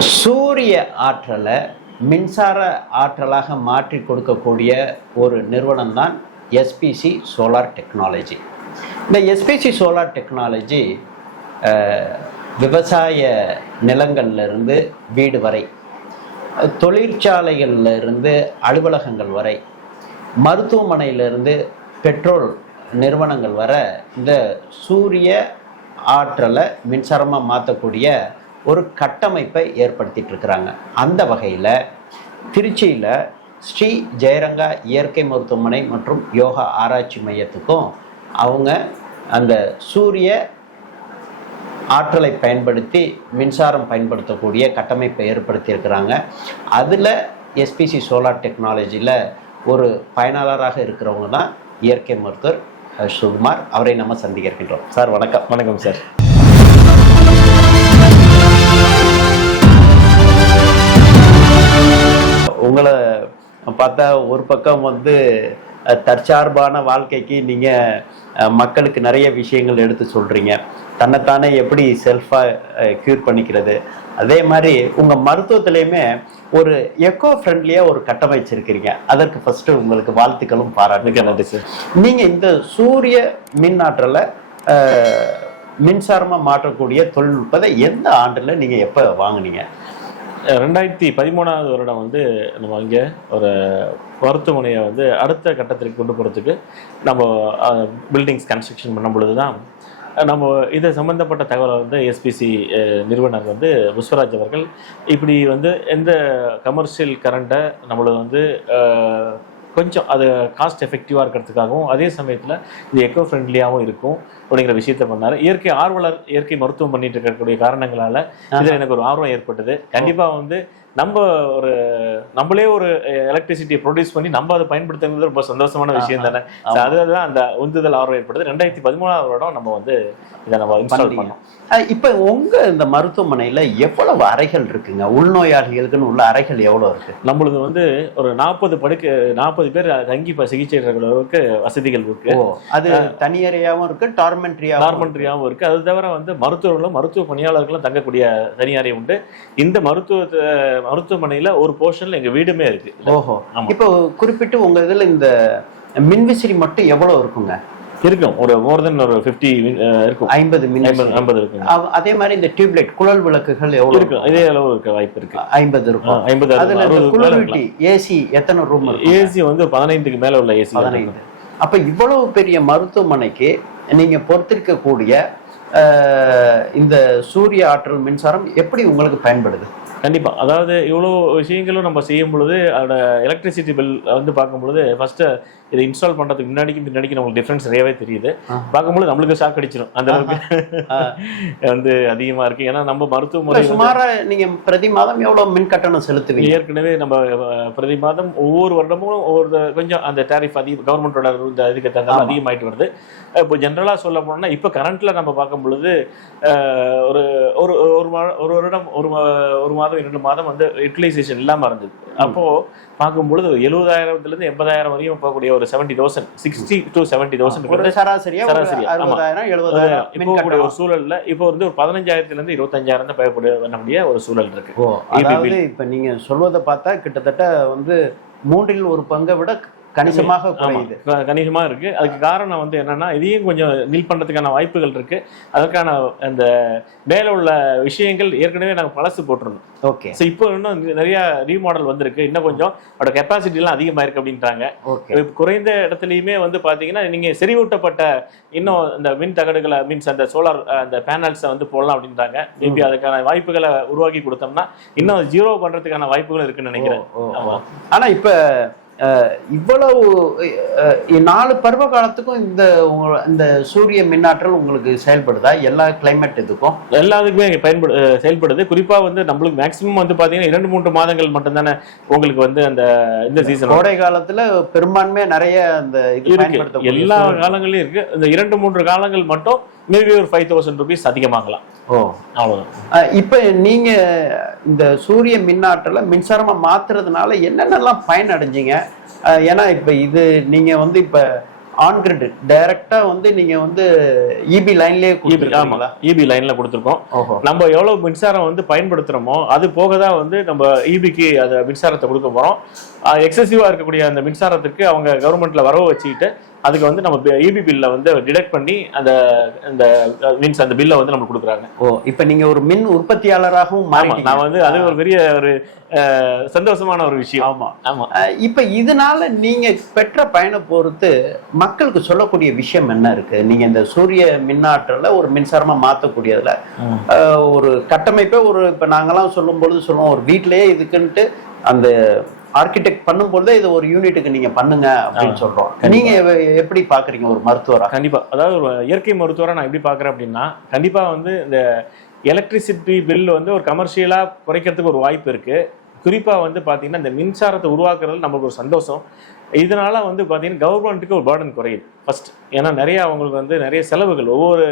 சூரிய ஆற்றலை மின்சார ஆற்றலாக மாற்றி கொடுக்கக்கூடிய ஒரு நிறுவனம் தான் எஸ்பிசி சோலார் டெக்னாலஜி. இந்த எஸ்பிசி சோலார் டெக்னாலஜி விவசாய நிலங்கள்லேருந்து வீடு வரை, தொழிற்சாலைகள்லேருந்து அலுவலகங்கள் வரை, மருத்துவமனையிலிருந்து பெட்ரோல் நிறுவனங்கள் வர இந்த சூரிய ஆற்றலை மின்சாரமாக மாற்றக்கூடிய ஒரு கட்டமைப்பை ஏற்படுத்திட்டு இருக்கிறாங்க. அந்த வகையில் திருச்சியில் ஸ்ரீ ஜெயரங்கா இயற்கை மருத்துவமனை மற்றும் யோகா ஆராய்ச்சி மையத்துக்கும் அவங்க அந்த சூரிய ஆற்றலை பயன்படுத்தி மின்சாரம் பயன்படுத்தக்கூடிய கட்டமைப்பை ஏற்படுத்தியிருக்கிறாங்க. அதில் எஸ்பிசி சோலார் டெக்னாலஜியில் ஒரு பயனாளராக இருக்கிறவங்க தான் இயற்கை மருத்துவர் சுகுமார். அவரை நம்ம சந்திக்க இருக்கின்றோம். சார் வணக்கம். வணக்கம் சார். உங்களை பார்த்தா ஒரு பக்கம் தற்சார்பான வாழ்க்கைக்கு நீங்கள் மக்களுக்கு நிறைய விஷயங்கள் எடுத்து சொல்கிறீங்க. தன்னைத்தானே எப்படி செல்ஃபாக க்யூர் பண்ணிக்கிறது, அதே மாதிரி உங்கள் மருத்துவத்திலையுமே ஒரு எக்கோ ஃப்ரெண்ட்லியாக ஒரு கட்டமைச்சிருக்கிறீங்க. அதற்கு ஃபஸ்ட்டு உங்களுக்கு வாழ்த்துக்களும் பாராட்டுகள். நன்றி சார். நீங்கள் இந்த சூரிய மின் ஆற்றலை மின்சாரமாக மாற்றக்கூடிய தொழில்நுட்பத்தை எந்த ஆண்டில் நீங்கள் எப்போ வாங்கினீங்க? 2013 வருடம் நம்ம இங்கே ஒரு மருத்துவமனையை அடுத்த கட்டத்திற்கு கொண்டு போகிறதுக்கு நம்ம பில்டிங்ஸ் கன்ஸ்ட்ரக்ஷன் பண்ணும் பொழுது தான் நம்ம இது சம்மந்தப்பட்ட தகவலை எஸ்பிசி நிறுவனர் புஷ்பராஜ் அவர்கள் இப்படி எந்த கமர்ஷியல் கரண்ட்டை நம்மளை கொஞ்சம் அது காஸ்ட் எஃபெக்டிவாக இருக்கிறதுக்காகவும் அதே சமயத்தில் இது எக்கோ ஃப்ரெண்ட்லியாகவும் இருக்கும் அப்படிங்கிற விஷயத்த பண்ணார். இயற்கை ஆர்வலர், இயற்கை மருத்துவம் பண்ணிட்டு இருக்கக்கூடிய காரணங்களால் இதில் எனக்கு ஒரு ஆர்வம் ஏற்பட்டது. கண்டிப்பாக நம்மளே ஒரு எலக்ட்ரிசிட்டியை ப்ரொடியூஸ் பண்ணி நம்ம அதை பயன்படுத்துறது ரொம்ப சந்தோஷமான விஷயம் தானே. அதுதான் அந்த உந்துதல் ஆர்வம் ஏற்படுது. 2013 வருடம் நம்ம இதை நம்ம இன்ஸ்டால் பண்ணோம். இப்போ உங்கள் இந்த மருத்துவமனையில் எவ்வளவு அறைகள் இருக்குங்க? உள்நோயாளிகளுக்குன்னு உள்ள அறைகள் எவ்வளோ இருக்கு? நம்மளுக்கு ஒரு 40 பேர் தங்கி சிகிச்சை எடுக்கிறவருக்கு வசதிகள் இருக்கு. அது தனியறையாகவும் இருக்கு, டார்மெண்ட்ரியாகவும் இருக்கு. அது தவிர மருத்துவர்களும் மருத்துவ பணியாளர்களும் தங்கக்கூடிய தனியறை உண்டு. இந்த மருத்துவமனையில ஒரு போர்ஷன்ல எங்க வீடுமே இருக்கு. ஓஹோ. இப்போ குறிப்பிட்டு உங்க இதுல இந்த மின்விசிறி மட்டும் எவ்வளவு இருக்குங்க? இருக்கும், ஒரு மோர் தென் ஒரு 50 இருக்கும். 50 இருக்கும். அதே மாதிரி இந்த டியூப்லைட் குழல் விளக்குகள் எவ்வளவு இருக்கும்? இதே அளவு இருக்க வாய்ப்பு இருக்கு. 50 இருக்கும். 50 ஏசி எத்தனை ரூம் இருக்கு? ஏசி 15க்கு மேல உள்ள ஏசி 15. அப்ப இவ்வளவு பெரிய மருத்துவமனைக்கு நீங்க பொறுத்திருக்கக்கூடிய இந்த சூரிய ஆற்றல் மின்சாரம் எப்படி உங்களுக்கு பயன்படுது? கண்டிப்பா. அதாவது இவ்வளோ விஷயங்களும் நம்ம செய்யும் பொழுது அதோட எலக்ட்ரிசிட்டி பில் பார்க்கும்பொழுது ஃபர்ஸ்ட் இதை இன்ஸ்டால் பண்றதுக்கு முன்னாடிக்கு நம்மளுக்கு டிஃபரன்ஸ் நிறையவே தெரியுது. பார்க்கும்போது நம்மளுக்கு ஷாக் அடிச்சிடும். அந்த அளவுக்கு அதிகமா இருக்கு. ஏன்னா நம்ம மருத்துவமனை சுமாரா நீங்க பிரதி மாதம் எவ்வளவு மின் கட்டணம் செலுத்துவீங்க? ஏற்கனவே நம்ம பிரதி மாதம் ஒவ்வொரு வருடமும் கொஞ்சம் அந்த டேரிஃப் கவர்மெண்டோட இந்த இதுக்கு தகுந்த அதிகமாயிட்டு வருது. இப்போ ஜென்ரலா சொல்ல போனோம்னா இப்போ கரண்ட்ல நம்ம பார்க்கும் பொழுது ஒரு ஒரு வருடம் ஒரு மாதம் 2 மாதம் யூட்டிலைசேஷன் இல்லாம இருந்தது. அப்போ பார்க்கும்பொழுது 70,000 - 80,000 வரையும் போகக்கூடிய ஒரு 70,000, 60 to 70,000 சராசரியா இப்போ கூடிய ஒரு சூழல்ல இப்போ ஒரு 15,000 - 25,000 தான் பயப்படக்கூடிய ஒரு சூழல் இருக்கு. அதாவது இப்ப நீங்க சொல்வதை பார்த்தா கிட்டத்தட்ட 3 1 பங்கை விட கணிசமாக குறையுது. கணிசமா இருக்கு. அதுக்கு காரணம் என்னன்னா இதையும் கொஞ்சம் நீல் பண்றதுக்கான வாய்ப்புகள் இருக்கு. அதற்கான அந்த மேல உள்ள விஷயங்கள் ஏற்கனவே நாங்கள் பழசு போட்டிருந்தோம். ஓகே. இப்போ இன்னும் நிறைய ரீமாடல் வந்திருக்கு. இன்னும் கொஞ்சம் அதோட கெப்பாசிட்டி எல்லாம் அதிகமா இருக்கு அப்படின்றாங்க. குறைந்த இடத்துலயுமே பாத்தீங்கன்னா நீங்க செறிவூட்டப்பட்ட இன்னும் இந்த மின் தகடுகளை மீன்ஸ் அந்த சோலார் அந்த பேனல்ஸை போடலாம் அப்படின்றாங்க. மேபி அதுக்கான வாய்ப்புகளை உருவாக்கி கொடுத்தோம்னா இன்னும் 0 பண்றதுக்கான வாய்ப்புகள் இருக்குன்னு நினைக்கிறேன். ஆனா இப்ப இவ்வளவு 4 பருவ காலத்துக்கும் இந்த சூரிய மின்னாற்றல் உங்களுக்கு செயல்படுதா? எல்லா கிளைமேட் இதுக்கும் எல்லாத்துக்குமே செயல்படுது. குறிப்பா நம்மளுக்கு மேக்சிமம் பாத்தீங்கன்னா 2-3 மாதங்கள் மட்டும் தானே உங்களுக்கு அந்த இந்த சீசன். கோடை காலத்துல பெரும்பான்மையா நிறைய அந்த எல்லா காலங்களையும் இருக்கு. இந்த 2-3 காலங்கள் மட்டும் மேபி ஒரு 5,000 rupees அதிகமாகலாம். அவ்வளவுதான். இப்ப நீங்க இந்த சூரிய மின்னாற்றலை மின்சாரமா மாத்துறதுனால என்னென்னலாம் பயன் அடைஞ்சீங்க? ஏன்னா இப்ப இது நீங்க இப்ப ஆன் கிரிட் டைரக்டா வந்து நீங்க வந்து இபி லைன்லயே கொடுத்துருக்கீங்களா? இபி லைன்ல கொடுத்துருக்கோம். நம்ம எவ்வளவு மின்சாரம் வந்து பயன்படுத்துறோமோ அது போக தான் வந்து நம்ம இபிக்கு அந்த மின்சாரத்தை கொடுக்க போறோம். எக்ஸசிவா இருக்கக்கூடிய அந்த மின்சாரத்துக்கு அவங்க கவர்மெண்ட்ல வரவு வச்சுக்கிட்டு அதுக்கு வந்து நம்ம இபி பில்ல வந்து டிடெக்ட் பண்ணி அந்த மீன்ஸ் அந்த பில்லை வந்து நமக்கு கொடுக்குறாங்க. இப்ப நீங்க ஒரு மின் உற்பத்தியாளராகவும் நான் வந்து அது ஒரு பெரிய ஒரு சந்தோஷமான ஒரு விஷயம். ஆமா ஆமா. இப்ப இதனால நீங்க பெற்ற பயனை பொறுத்து மக்களுக்கு சொல்லக்கூடிய விஷயம் என்ன இருக்கு? நீங்க இந்த சூரிய மின்னாற்றல ஒரு மின்சாரமா மாத்தக்கூடியதுல ஒரு கட்டமைப்பை ஒரு இப்ப நாங்கெல்லாம் சொல்லும் பொழுது சொல்லுவோம், ஒரு வீட்டிலேயே இதுக்குன்ட்டு அந்த ஆர்கிடெக்ட் பண்ணும்போது இது ஒரு யூனிட்டுக்கு நீங்க பண்ணுங்க அப்படின்னு சொல்றோம். நீங்க எப்படி பாக்குறீங்க ஒரு மருத்துவரா? கண்டிப்பா, அதாவது ஒரு இயற்கை மருத்துவரா நான் எப்படி பாக்குறேன் அப்படின்னா, கண்டிப்பா வந்து இந்த எலக்ட்ரிசிட்டி பில் வந்து ஒரு கமர்ஷியலா குறைக்கிறதுக்கு ஒரு வாய்ப்பு இருக்கு. குறிப்பா வந்து பாத்தீங்கன்னா இந்த மின்சாரத்தை உருவாக்குறதுல நமக்கு ஒரு சந்தோஷம். இதனால வந்து பாத்தீங்கன்னா கவர்மெண்ட்டுக்கு ஒரு பர்டன் குறையுது ஃபர்ஸ்ட். ஏன்னா நிறைய அவங்களுக்கு வந்து நிறைய செலவுகள், ஒவ்வொரு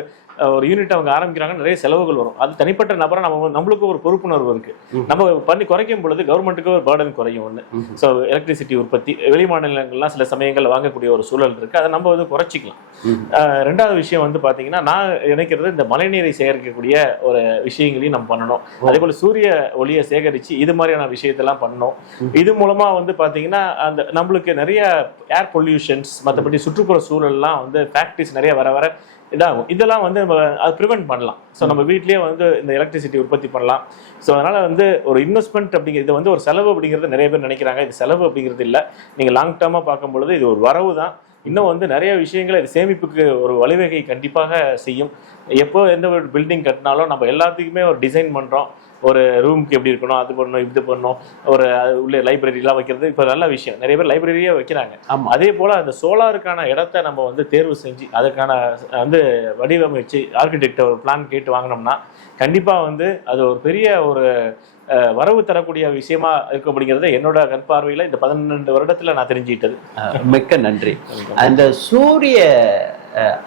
ஒரு யூனிட் அவங்க ஆரம்பிக்கிறாங்க, நிறைய செலவுகள் வரும். அது தனிப்பட்ட நபரை நம்மளுக்கு ஒரு பொறுப்புணர்வு இருக்கு. நம்ம பண்ணி குறைக்கும் பொழுது கவர்மெண்ட்டுக்கு ஒரு பர்டன் குறையும் ஒன்று. ஸோ எலக்ட்ரிசிட்டி உற்பத்தி வெளி மாநிலங்கள்லாம் சில சமயங்கள் வாங்கக்கூடிய ஒரு சூழல் இருக்கு, அதை நம்ம வந்து குறைச்சிக்கலாம். ரெண்டாவது விஷயம் வந்து பாத்தீங்கன்னா, நான் நினைக்கிறது இந்த மழைநீரை சேகரிக்கக்கூடிய ஒரு விஷயங்களையும் நம்ம பண்ணணும். அதே போல சூரிய ஒளியை சேகரிச்சு இது மாதிரியான விஷயத்தெல்லாம் பண்ணணும். இது மூலமா வந்து பாத்தீங்கன்னா அந்த நம்மளுக்கு நிறைய ஏர் பொல்யூஷன்ஸ், மற்றபடி சுற்றுப்புற சூழல்லாம் வந்து ஃபேக்டரிஸ் நிறைய வர வர இதாகும். இதெல்லாம் வந்து நம்ம அதை ப்ரிவென்ட் பண்ணலாம். ஸோ நம்ம வீட்லேயே வந்து இந்த எலக்ட்ரிசிட்டி உற்பத்தி பண்ணலாம். ஸோ அதனால வந்து ஒரு இன்வெஸ்ட்மெண்ட் அப்படிங்கிறது வந்து ஒரு செலவு அப்படிங்கிறது நிறைய பேர் நினைக்கிறாங்க. இது செலவு அப்படிங்கிறது இல்லை. நீங்கள் லாங் டேர்மாக பார்க்கும்பொழுது இது ஒரு வரவு தான். இன்னும் வந்து நிறைய விஷயங்களை இது சேமிப்புக்கு ஒரு வழிவகை கண்டிப்பாக செய்யும். எப்போ எந்த ஒரு பில்டிங் கட்டினாலும் நம்ம எல்லாத்துக்குமே ஒரு டிசைன் பண்ணுறோம். ஒரு ரூமுக்கு எப்படி இருக்கணும், அது பண்ணணும், இது பண்ணணும், ஒரு உள்ள லைப்ரரிலாம் வைக்கிறது இப்போ நல்ல விஷயம். நிறைய பேர் லைப்ரரியே வைக்கிறாங்க. அதே போல் அந்த சோலாருக்கான இடத்த நம்ம வந்து தேர்வு செஞ்சு அதுக்கான வந்து வடிவமைச்சு ஆர்கிடெக்ட் ஒரு பிளான் கேட்டு வாங்கினோம்னா கண்டிப்பாக வந்து அது ஒரு பெரிய ஒரு வரவு தரக்கூடிய விஷயமா இருக்கு அப்படிங்கிறது என்னோட கண் பார்வையில் இந்த 12 வருடத்துல நான் தெரிஞ்சுக்கிட்டது. மிக்க நன்றி. அந்த சூரிய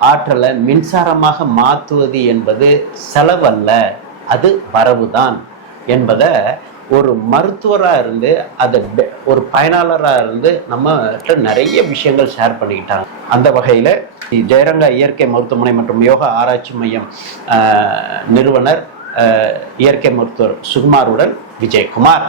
ஆற்றலை மின்சாரமாக மாற்றுவது என்பது செலவல்ல, அது வரவுதான் என்பதை ஒரு மருத்துவராக இருந்து அதை ஒரு பயனாளராக இருந்து நம்ம நிறைய விஷயங்கள் ஷேர் பண்ணிக்கிட்டாங்க. அந்த வகையில் ஜெயரங்கா இயற்கை மருத்துவமனை மற்றும் யோகா ஆராய்ச்சி மையம் நிறுவனர் இயற்கை மருத்துவர் சுகுமாருடன் விஜயகுமார்.